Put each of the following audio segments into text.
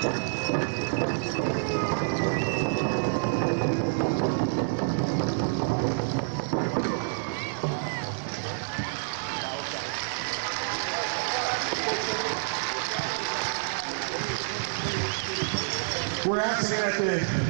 We're asking that the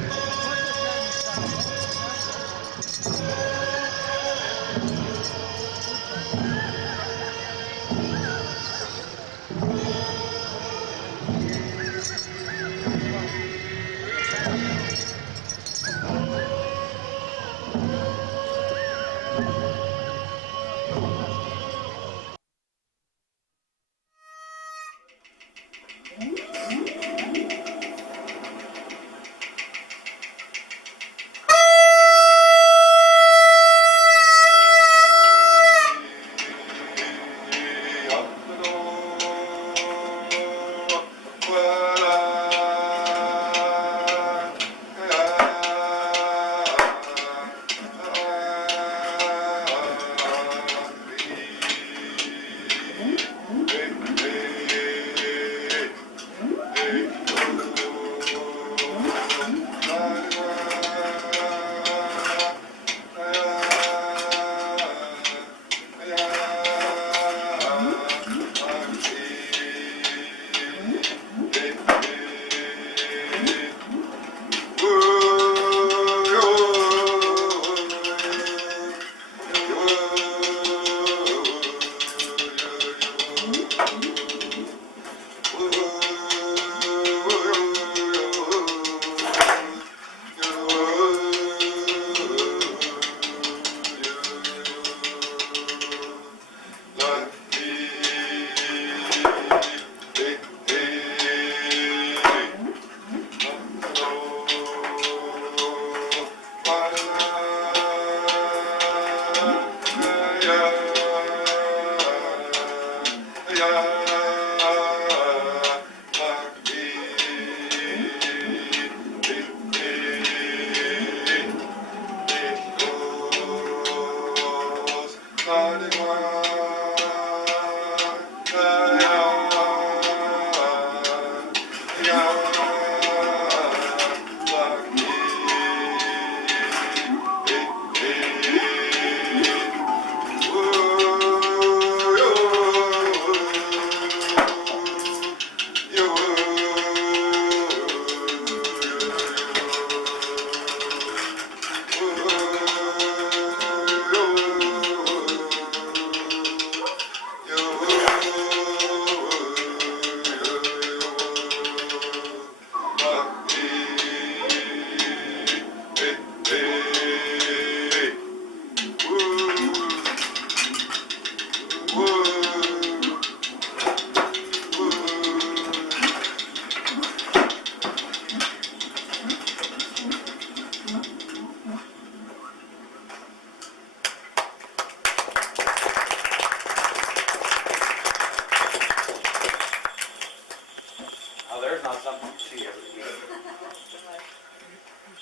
there's not something you see every week.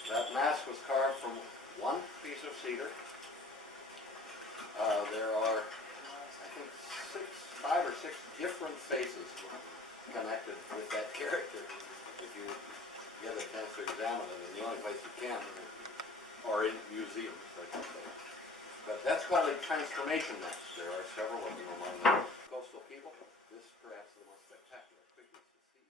That mask was carved from one piece of cedar. There are, I think, 5 or 6 different faces connected with that character. If you get a chance to examine it, and the only place you can, or in museums, I can say. But that's called a transformation mask. There are several of them among the coastal people. This perhaps the most spectacular figures to see.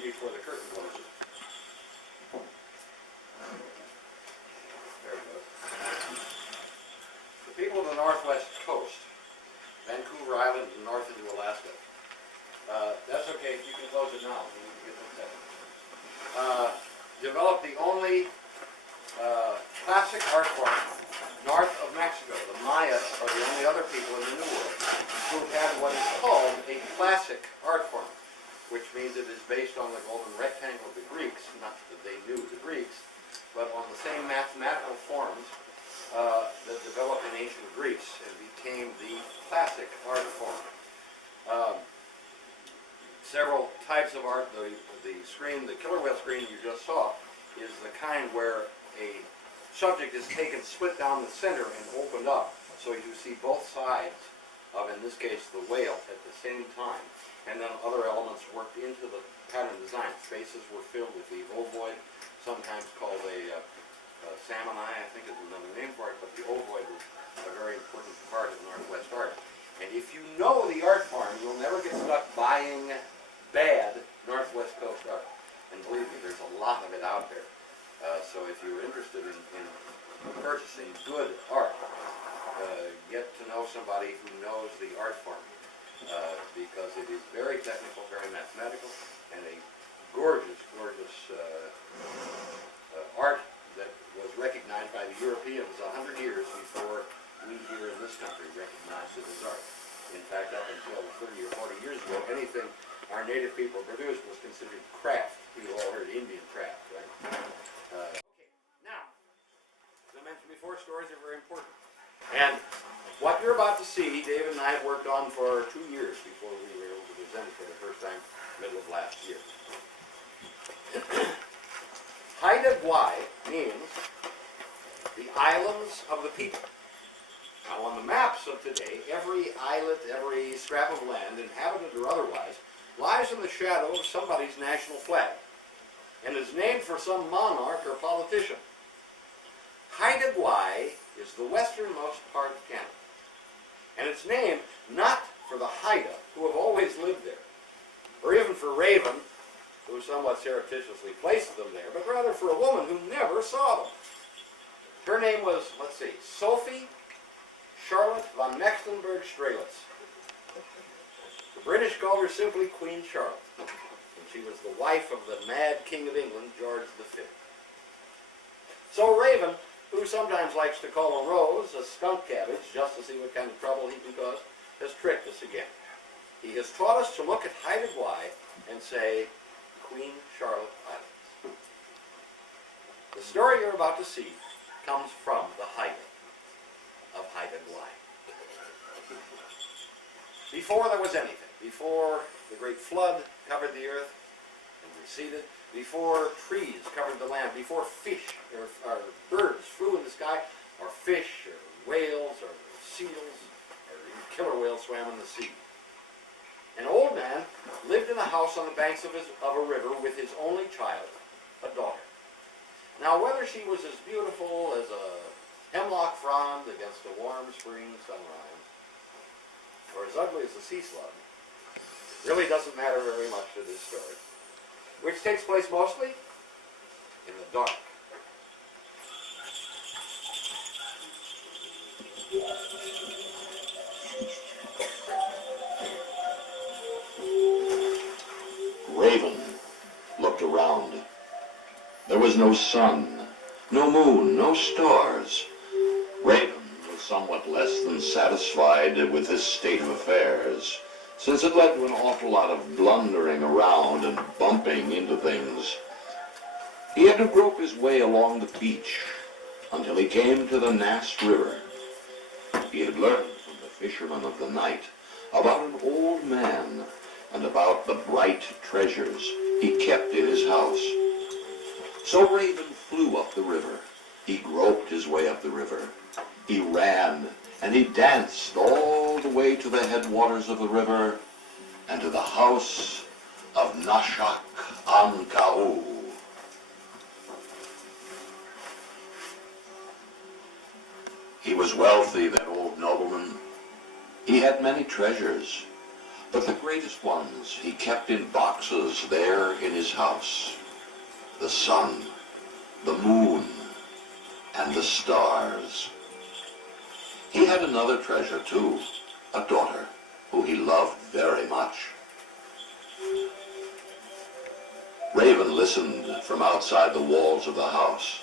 me before the curtain closes. There it goes. The people of the Northwest Coast, Vancouver Island and north into Alaska. That's okay, you can close it now. We need to get this set. Developed the only classic art form north of Mexico. The Mayas are the only other people in the New World who had what is called a classic art form, which means it is based on the golden rectangle of the Greeks, not that they knew the Greeks, but on the same mathematical forms that developed in ancient Greece and became the classic art form. Several types of art. The screen, the killer whale screen you just saw, is the kind where a subject is taken, split down the center, and opened up, so you see both sides of, in this case, the whale at the same time. And then other elements worked into the pattern design. Faces were filled with the ovoid, sometimes called a salmon eye, I think is another name for it, but the ovoid was a very important part of Northwest art. And if you know the art form, you'll never get stuck buying bad Northwest Coast art. And believe me, there's a lot of it out there. So if you're interested in purchasing good art, get to know somebody who knows the art form, because it is very technical, very mathematical, and a gorgeous, gorgeous art that was recognized by the Europeans 100 years before we here in this country recognized it as art. In fact, up until 30 or 40 years ago, anything our native people produced was considered craft. We've all heard Indian craft, right? Okay, now, as I mentioned before, stories are very important. And what you're about to see, David and I had worked on for 2 years before we were able to present it for the first time, middle of last year. Haida Gwaii means the islands of the people. Now on the maps of today, every islet, every scrap of land, inhabited or otherwise, lies in the shadow of somebody's national flag, and is named for some monarch or politician. Haida Gwaii is the westernmost part of Canada, and it's named not for the Haida, who have always lived there, or even for Raven, who somewhat surreptitiously placed them there, but rather for a woman who never saw them. Her name was, let's see, Sophie Charlotte von Mecklenburg-Strelitz. The British called her simply Queen Charlotte, and she was the wife of the mad King of England, George V. So Raven, who sometimes likes to call a rose a skunk cabbage just to see what kind of trouble he can cause, has tricked us again. He has taught us to look at Haida Gwaii and say, Queen Charlotte Islands. The story you're about to see comes from the Haida of Haida Gwaii. Before there was anything, before the great flood covered the earth and receded, before trees covered the land, before fish or birds flew in the sky, or fish or whales or seals or even killer whales swam in the sea. An old man lived in a house on the banks of a river with his only child, a daughter. Now whether she was as beautiful as a hemlock frond against a warm spring sunrise, or as ugly as a sea slug, really doesn't matter very much to this story, which takes place mostly in the dark. Raven looked around. There was no sun, no moon, no stars. Raven was somewhat less than satisfied with this state of affairs, since it led to an awful lot of blundering around and bumping into things. He had to grope his way along the beach until he came to the Nass River. He had learned from the fishermen of the night about an old man and about the bright treasures he kept in his house. So Raven flew up the river. He groped his way up the river. He ran and he danced all the way to the headwaters of the river and to the house of Nashak Ankau. He was wealthy, that old nobleman. He had many treasures, But the greatest ones he kept in boxes there in his house. The sun, the moon, and the stars. He had another treasure too, a daughter who he loved very much. Raven listened from outside the walls of the house,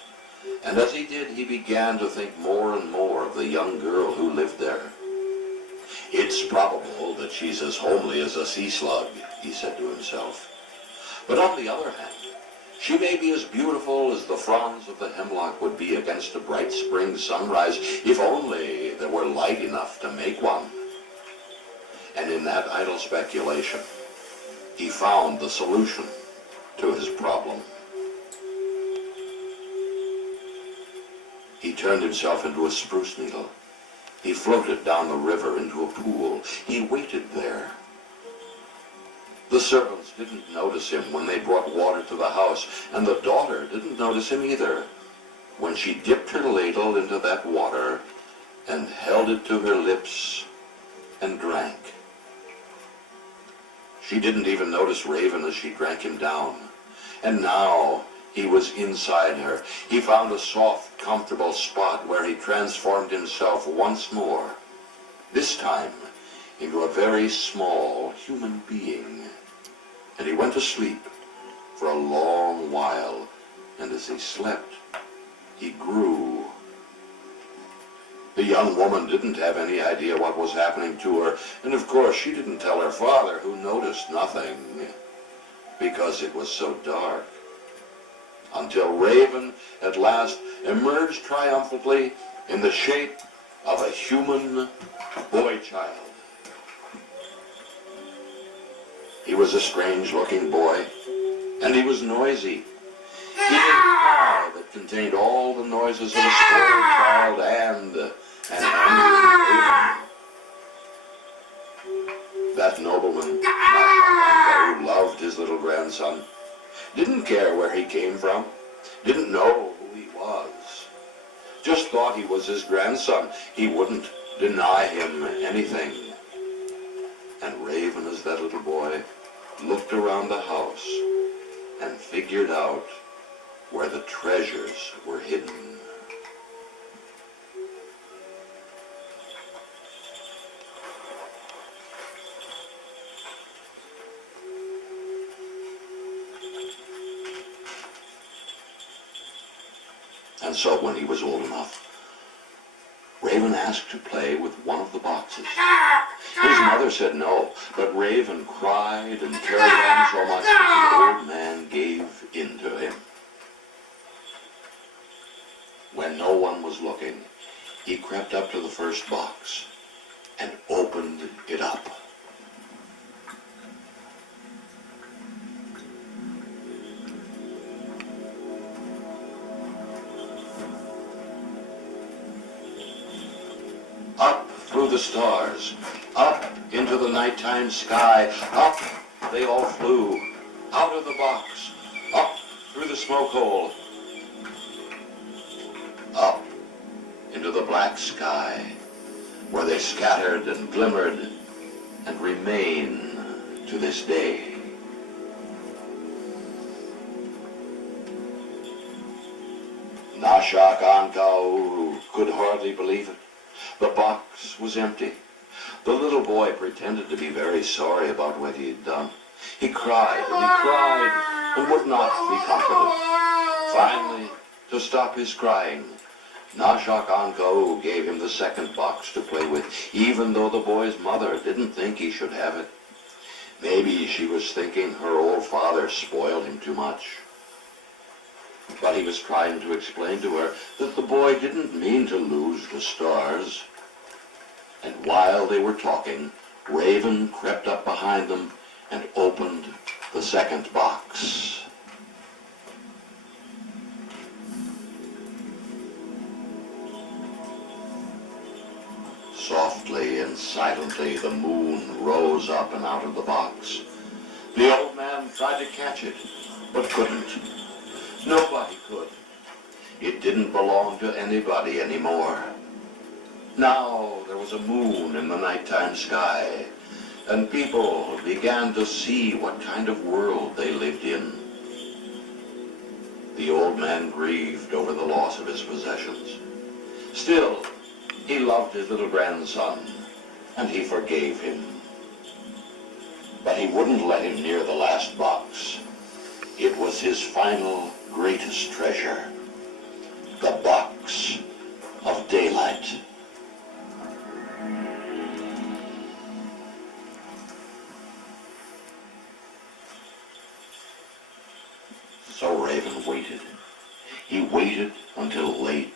and as he did, he began to think more and more of the young girl who lived there. It's probable that she's as homely as a sea slug, he said to himself. But on the other hand, she may be as beautiful as the fronds of the hemlock would be against a bright spring sunrise, if only there were light enough to make one. And in that idle speculation, he found the solution to his problem. He turned himself into a spruce needle. He floated down the river into a pool. He waited there. The servants didn't notice him when they brought water to the house, and the daughter didn't notice him either when she dipped her ladle into that water and held it to her lips and drank. She didn't even notice Raven as she drank him down. And now he was inside her. He found a soft, comfortable spot where he transformed himself once more, this time into a very small human being. And he went to sleep for a long while, and as he slept, he grew. The young woman didn't have any idea what was happening to her, and of course she didn't tell her father, who noticed nothing, because it was so dark. Until Raven at last emerged triumphantly in the shape of a human boy-child. He was a strange-looking boy, and he was noisy. He had a cry that contained all the noises of a spoiled child and an angry Raven. That nobleman, who loved his little grandson, didn't care where he came from, didn't know who he was, just thought he was his grandson. He wouldn't deny him anything. And Raven, as that little boy, looked around the house and figured out where the treasures were hidden. And so when he was old enough, Raven asked to play with one of the boxes. His mother said no, but Raven cried and carried on so much that the old man gave in to him. When no one was looking, he crept up to the first box and opened it up. Up through the stars, up into the nighttime sky, up they all flew, out of the box, up through the smoke hole, up into the black sky, where they scattered and glimmered and remain to this day. Nashak Ankau could hardly believe it. The box was empty. The little boy pretended to be very sorry about what he had done. He cried and would not be comforted. Finally, to stop his crying, Nashak Ankau gave him the second box to play with, even though the boy's mother didn't think he should have it. Maybe she was thinking her old father spoiled him too much. But he was trying to explain to her that the boy didn't mean to lose the stars. And while they were talking, Raven crept up behind them and opened the second box. Softly and silently, the moon rose up and out of the box. The old man tried to catch it, but couldn't. Nobody could. It didn't belong to anybody anymore. Now there was a moon in the nighttime sky, and people began to see what kind of world they lived in. The old man grieved over the loss of his possessions. Still, he loved his little grandson, and he forgave him. But he wouldn't let him near the last box. It was his final, greatest treasure, the box of daylight. So Raven waited. He waited until late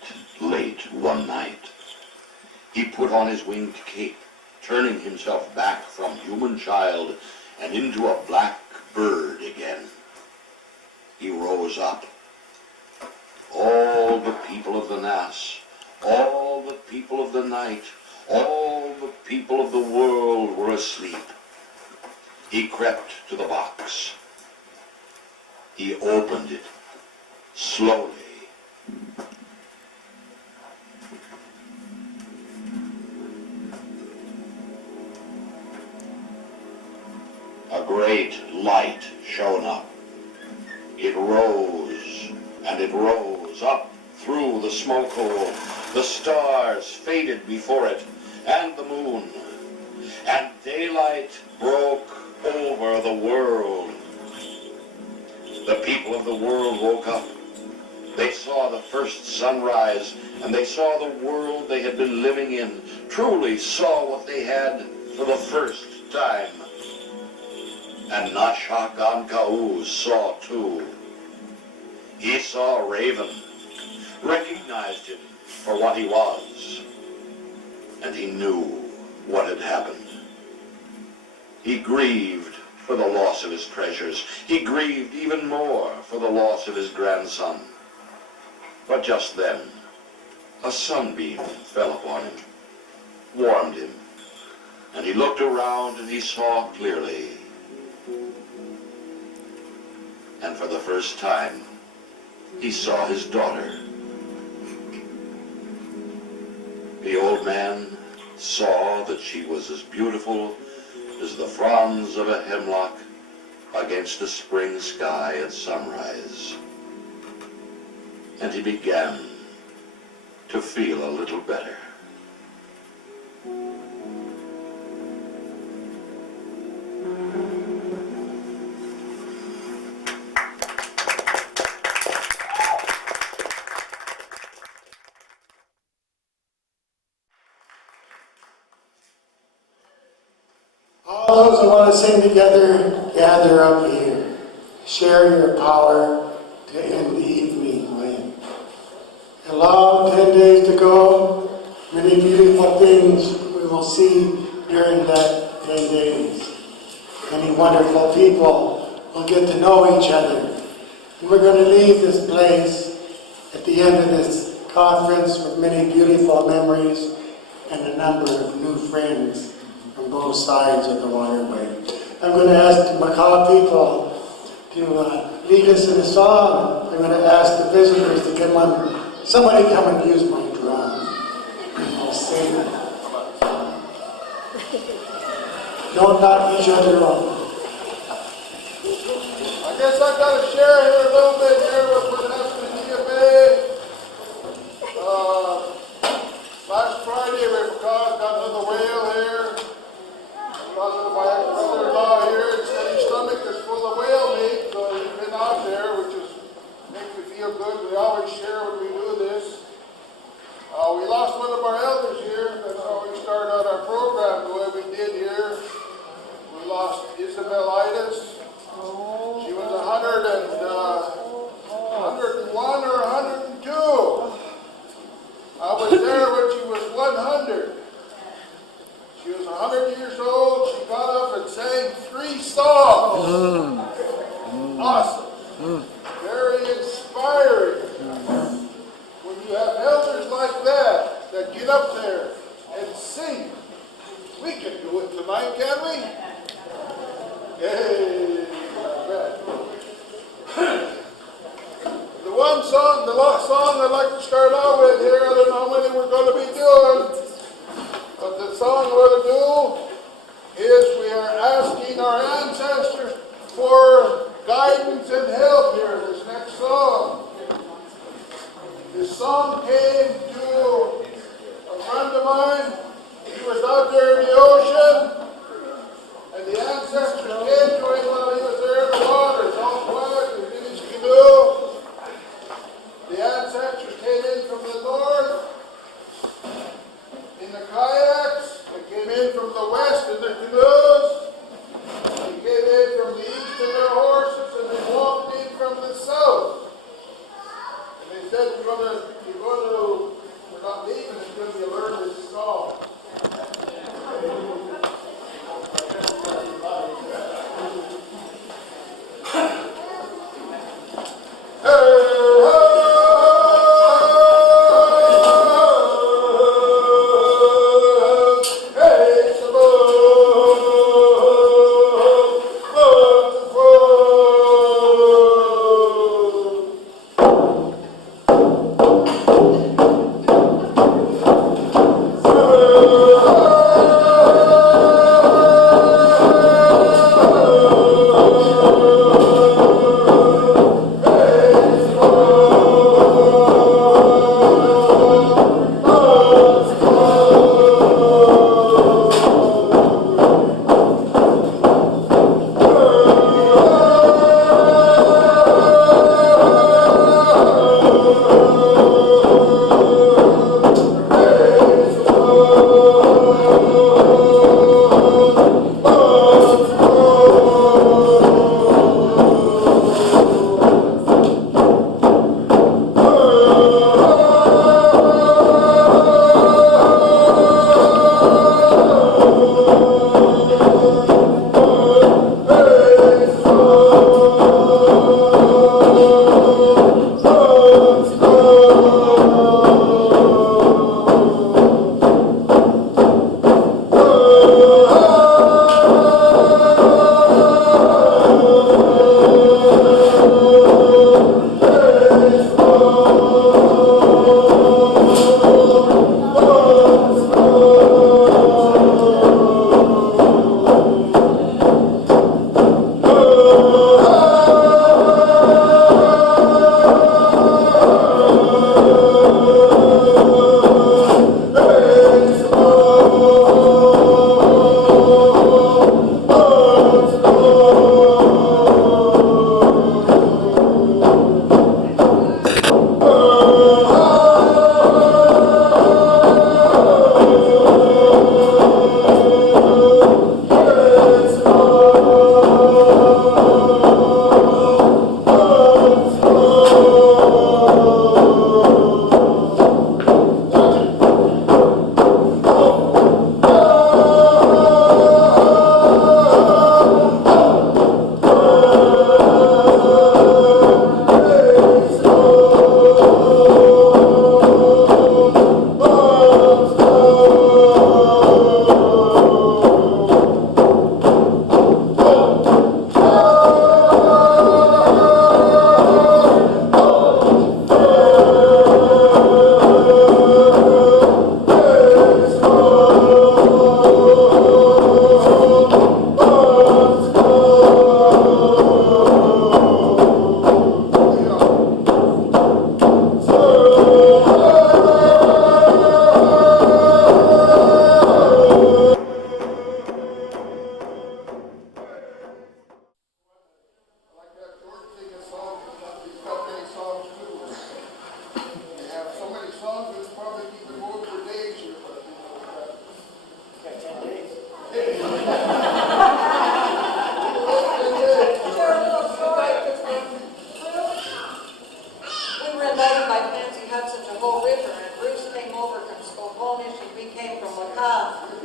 one night. He put on his winged cape, turning himself back from human child and into a black bird again. He rose up. All the people of the Nass, all the people of the night, all the people of the world were asleep. He crept to the box. He opened it slowly. A great light shone up. It rose and it rose up through the smoke hole. The stars faded before it, and the moon. And daylight broke over the world. The people of the world woke up. They saw the first sunrise, and they saw the world they had been living in, truly saw what they had for the first time. And Nashak-an-Ka'uz saw too. He saw Raven, recognized him for what he was, and he knew what had happened. He grieved for the loss of his treasures. He grieved even more for the loss of his grandson. But just then, a sunbeam fell upon him, warmed him, and he looked around and he saw clearly. And for the first time, he saw his daughter. The old man saw that she was as beautiful as the fronds of a hemlock against a spring sky at sunrise. And he began to feel a little better. All those who want to sing together, gather up here. Share your power to end the evening rain. A long 10 days to go. Many beautiful things we will see during that 10 days. Many wonderful people will get to know each other. And we're going to leave this place at the end of this conference with many beautiful memories and a number of new friends from both sides of the waterway. I'm going to ask the Makah people to lead us in a song. I'm going to ask the visitors to come under. Somebody come and use my drum. I'll sing. Don't knock each other off. I guess I got to share here a little bit here with what happened in DFA. Last Friday, River Cause got another whale here. Because of my brother-in-law here, his steady stomach is full of whale meat, so he's been out there, which is makes me feel good. We always share when we do this. We lost one of our elders here. That's how we started out our program the way we did here. We lost Isabelitis. She was 101 or 102. I was there when she was 100. She was 100 years old. She got up and sang 3 songs. Awesome. Very inspiring. When you have elders like that get up there and sing, we can do it tonight, can we? Hey, the last song I'd like to start out with here, I don't know how many we're going to be doing, but the song we're going to do is we are came in from the west in their canoes. They came in from the east in their horses, and they walked in from the south. And they said, we're not leaving until you learn this song.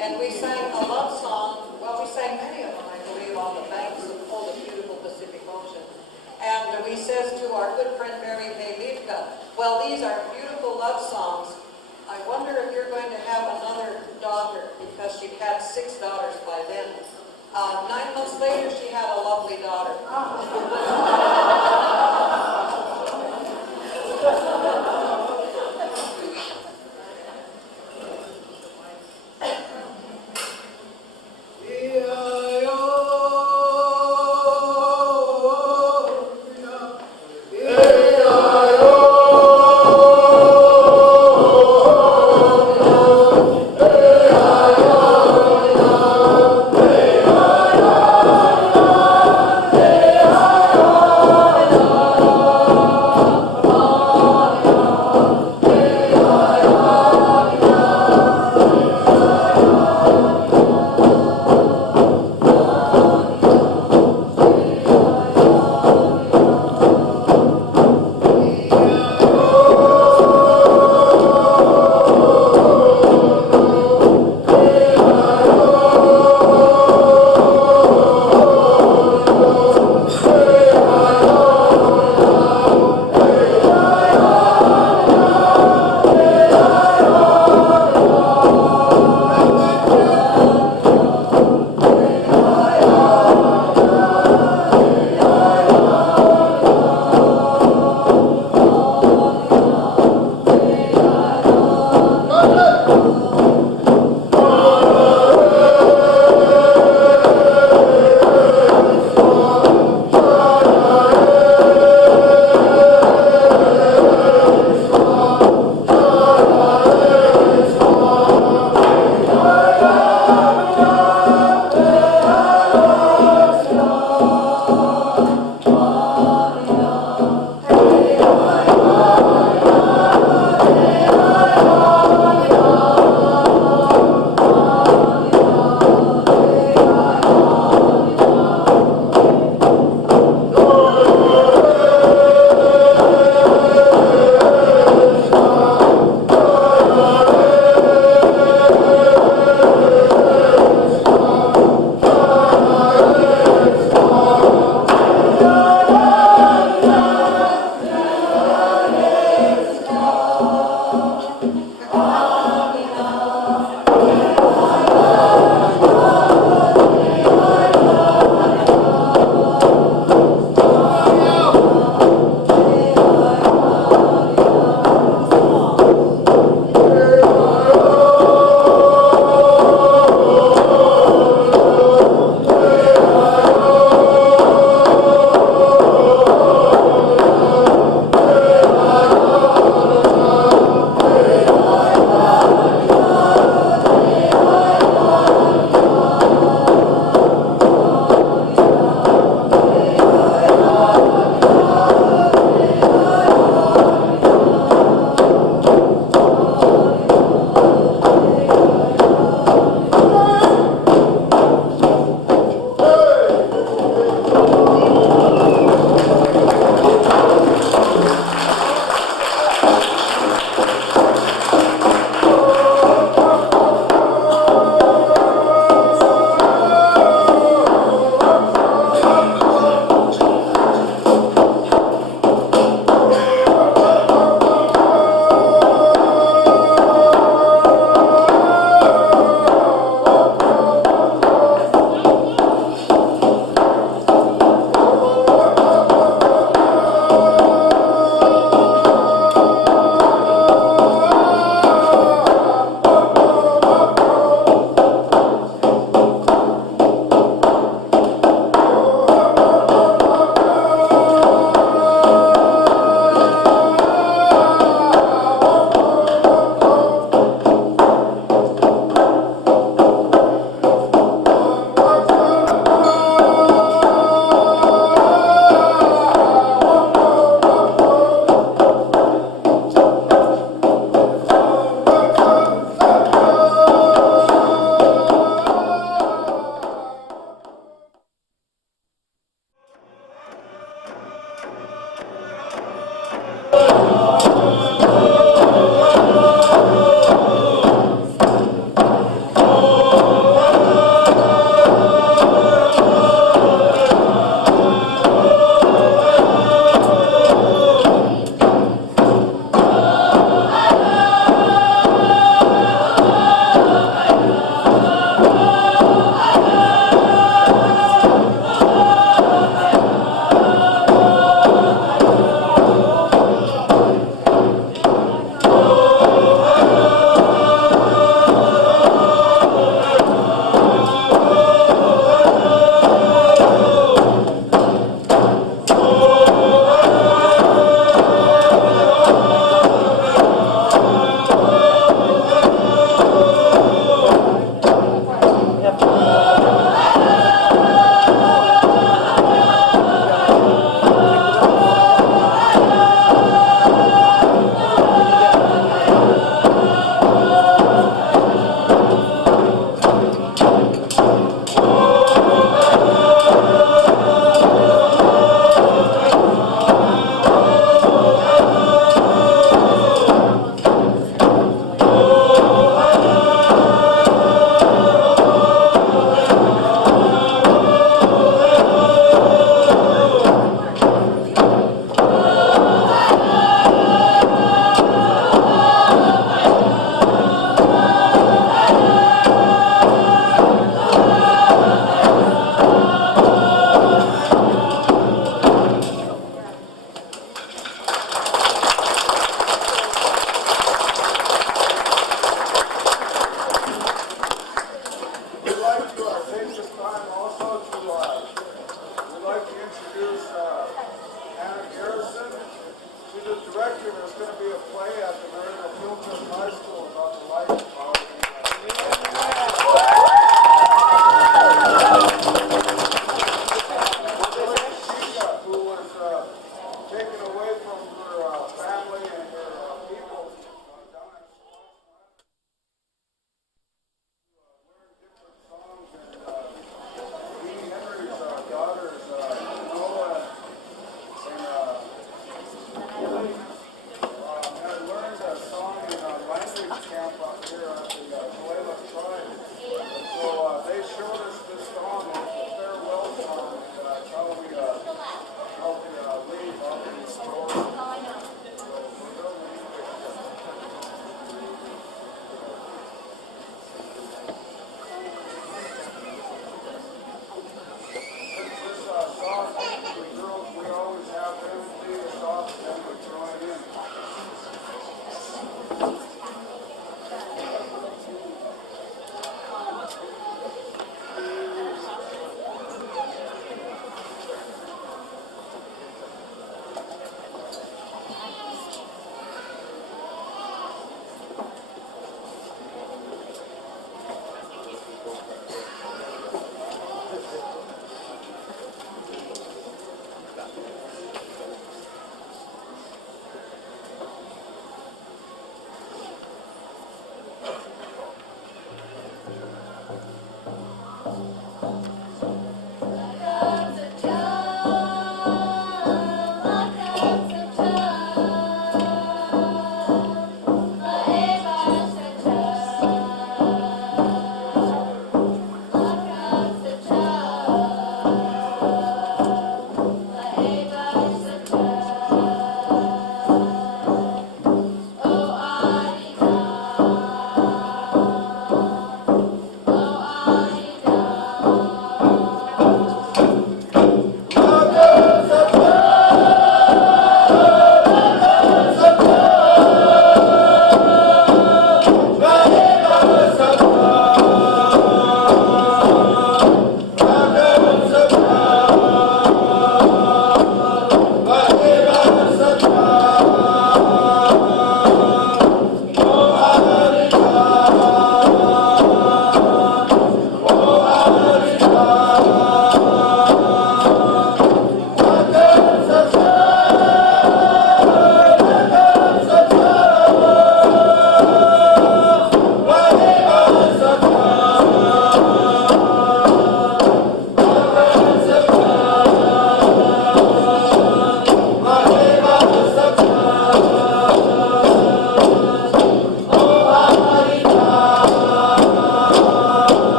And we sang a love song, well, we sang many of them, I believe, on the banks of the beautiful Pacific Ocean. And we says to our good friend Mary Kay Liebka, well, these are beautiful love songs. I wonder if you're going to have another daughter, because she had 6 daughters by then. 9 months later, she had a lovely daughter. Oh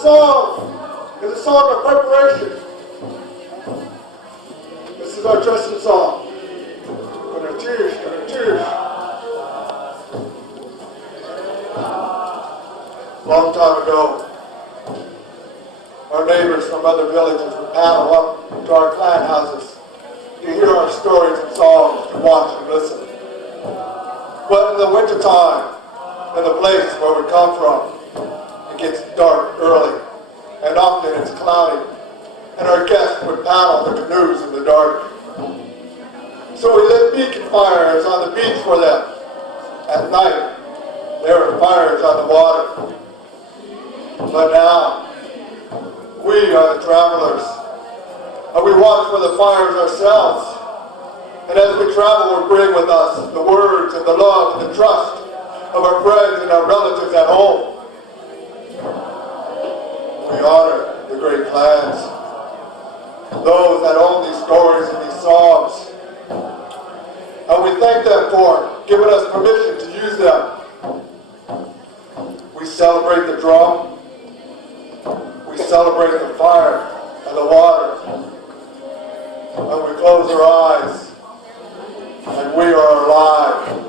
song is a song of preparation. This is our dressing song. Gonna cheers, gonna cheers. Long time ago, our neighbors from other villages would paddle up to our clan houses to hear our stories and songs, to watch and listen. But in the wintertime, in the place where we come from, it gets dark early, and often it's cloudy, and our guests would paddle the canoes in the dark. a beacon fires on the beach for them. At night, there were fires on the water. But now, we are the travelers, and we watch for the fires ourselves. And as we travel, we bring with us the words and the love and the trust of our friends and our relatives at home. We honor the great clans, those that own these stories and these songs. And we thank them for giving us permission to use them. We celebrate the drum. We celebrate the fire and the water. And we close our eyes. And we are alive.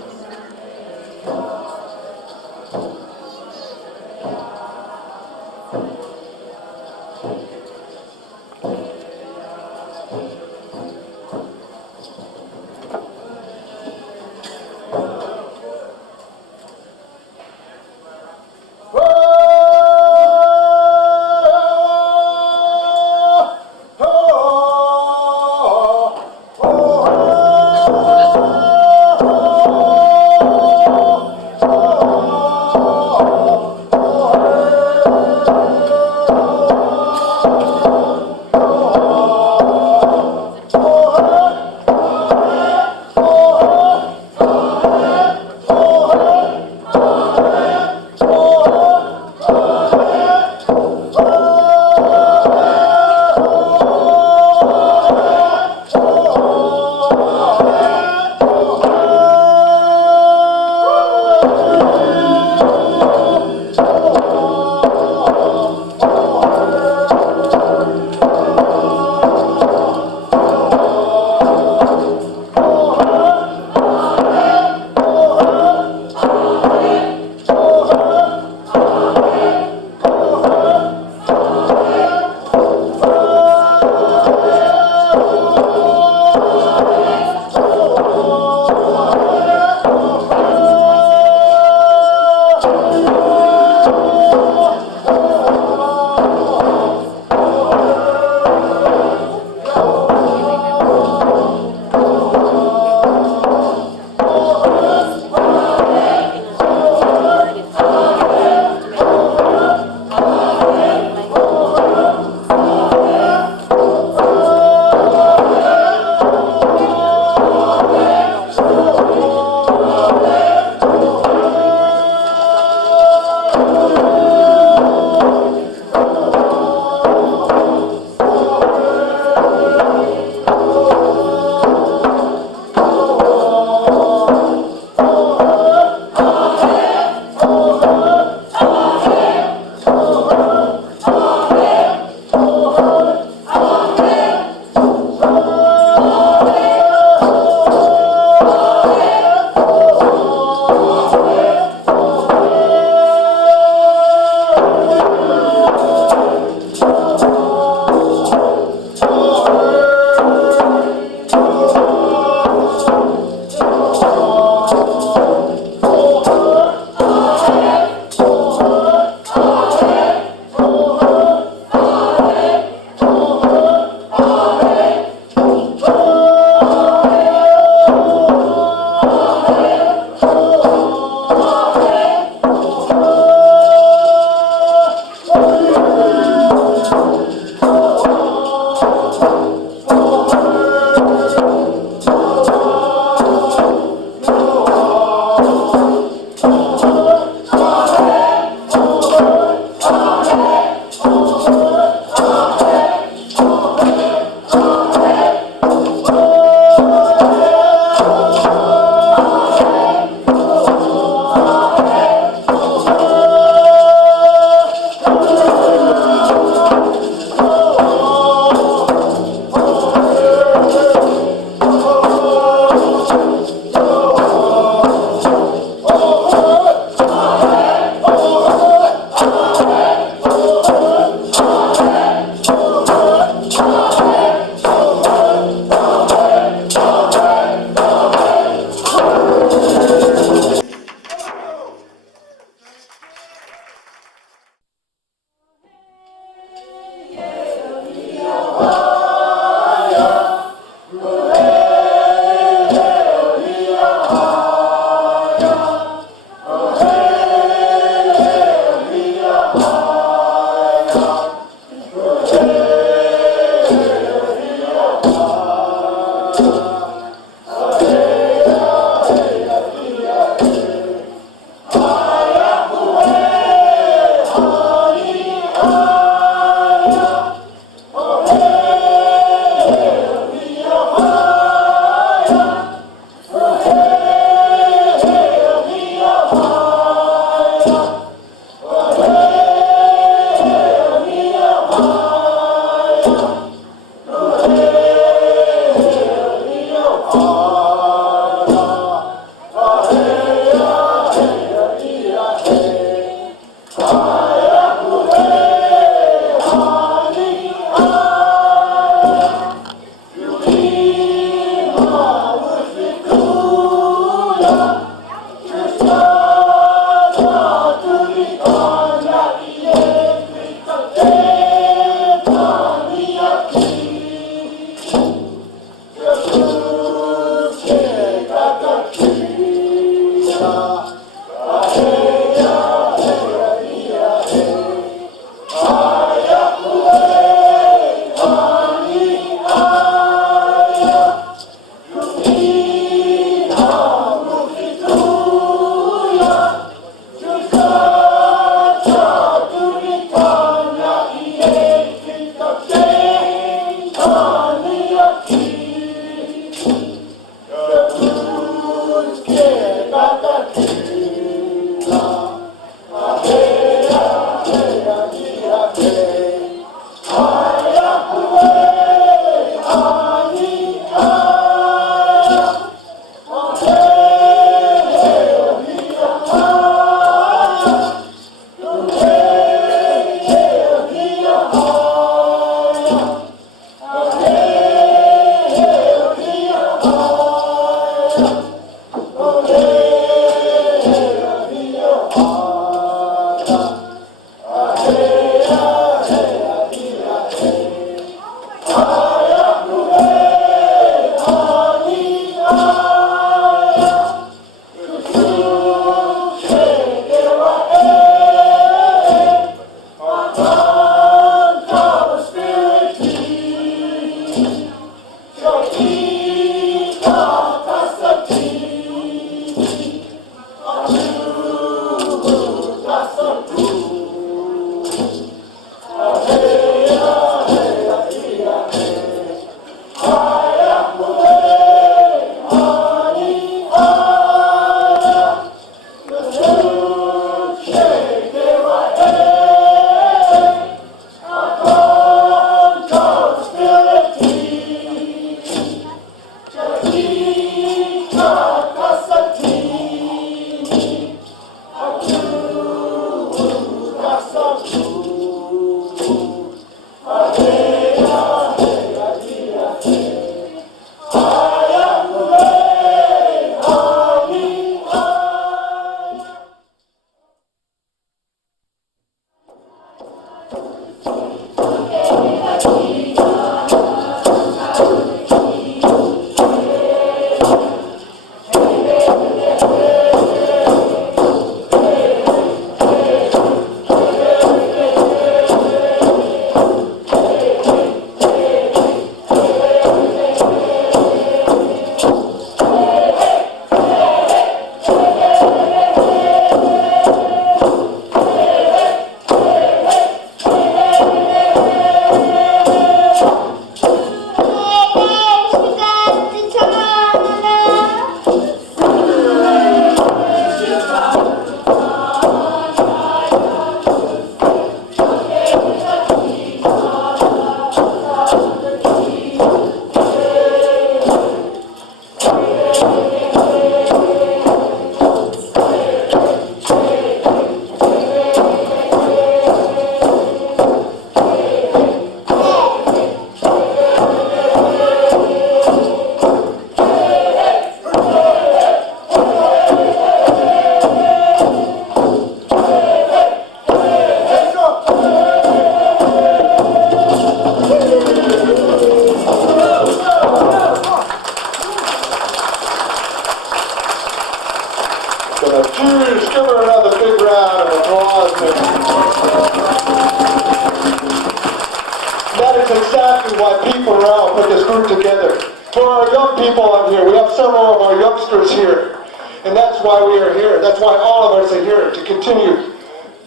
That is exactly why People Around put this group together. For our young people on here, we have several of our youngsters here. And that's why we are here. That's why all of us are here, to continue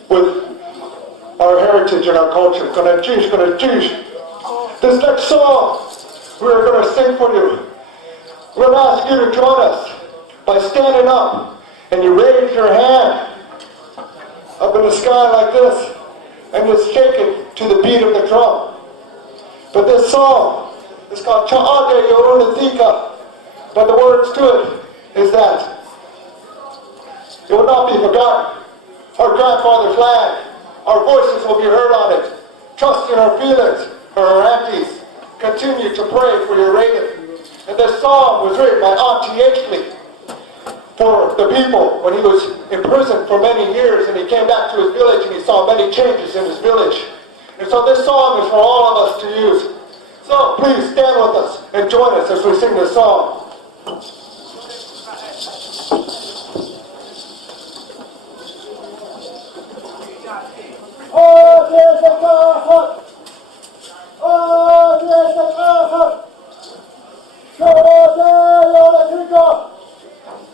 with our heritage and our culture. This next song, we're going to sing for you. We're going to ask you to join us by standing up, and you raise your hand up in the sky like this, and just shake it to the beat of the drum. But this song is called Cha'ade Yorunatika. But the words to it is that it will not be forgotten. Our grandfather's land, our voices will be heard on it. Trust in our feelings for our aunties. Continue to pray for your Reagan. And this song was written by Auntie Ashley for the people when he was in prison for many years, and he came back to his village and he saw many changes in his village. And so this song is for all of us to use. So please stand with us and join us as we sing this song. Oh, there's a God. Oh, there's a God.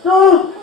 Good.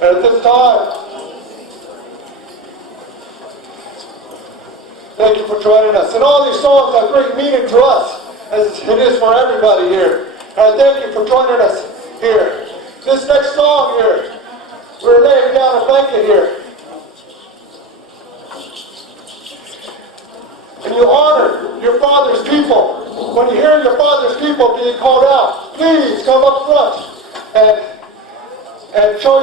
At this time, thank you for joining us. And all these songs have great meaning to us, as it is for everybody here. And I thank you for joining us here. This next song here, we're laying down a blanket here. And you honor your Father's people. When you hear your Father's people being called out, please come up front and show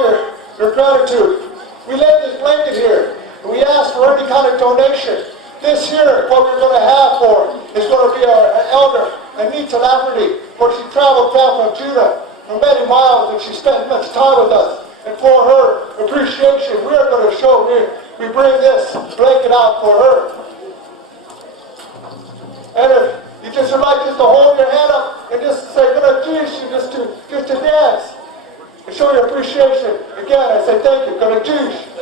your gratitude. We lay this blanket here, and we ask for any kind of donation. This here, what we're going to have for, is going to be our elder, Anita Lafferty, where she traveled down from Judah for many miles, and she spent much time with us. And for her appreciation, we are going to show, we bring this blanket out for her. And if you just would like just to hold your hand up and just say, "Gonna teach you," just to dance and show your appreciation. Again, I say thank you. Gonna teach.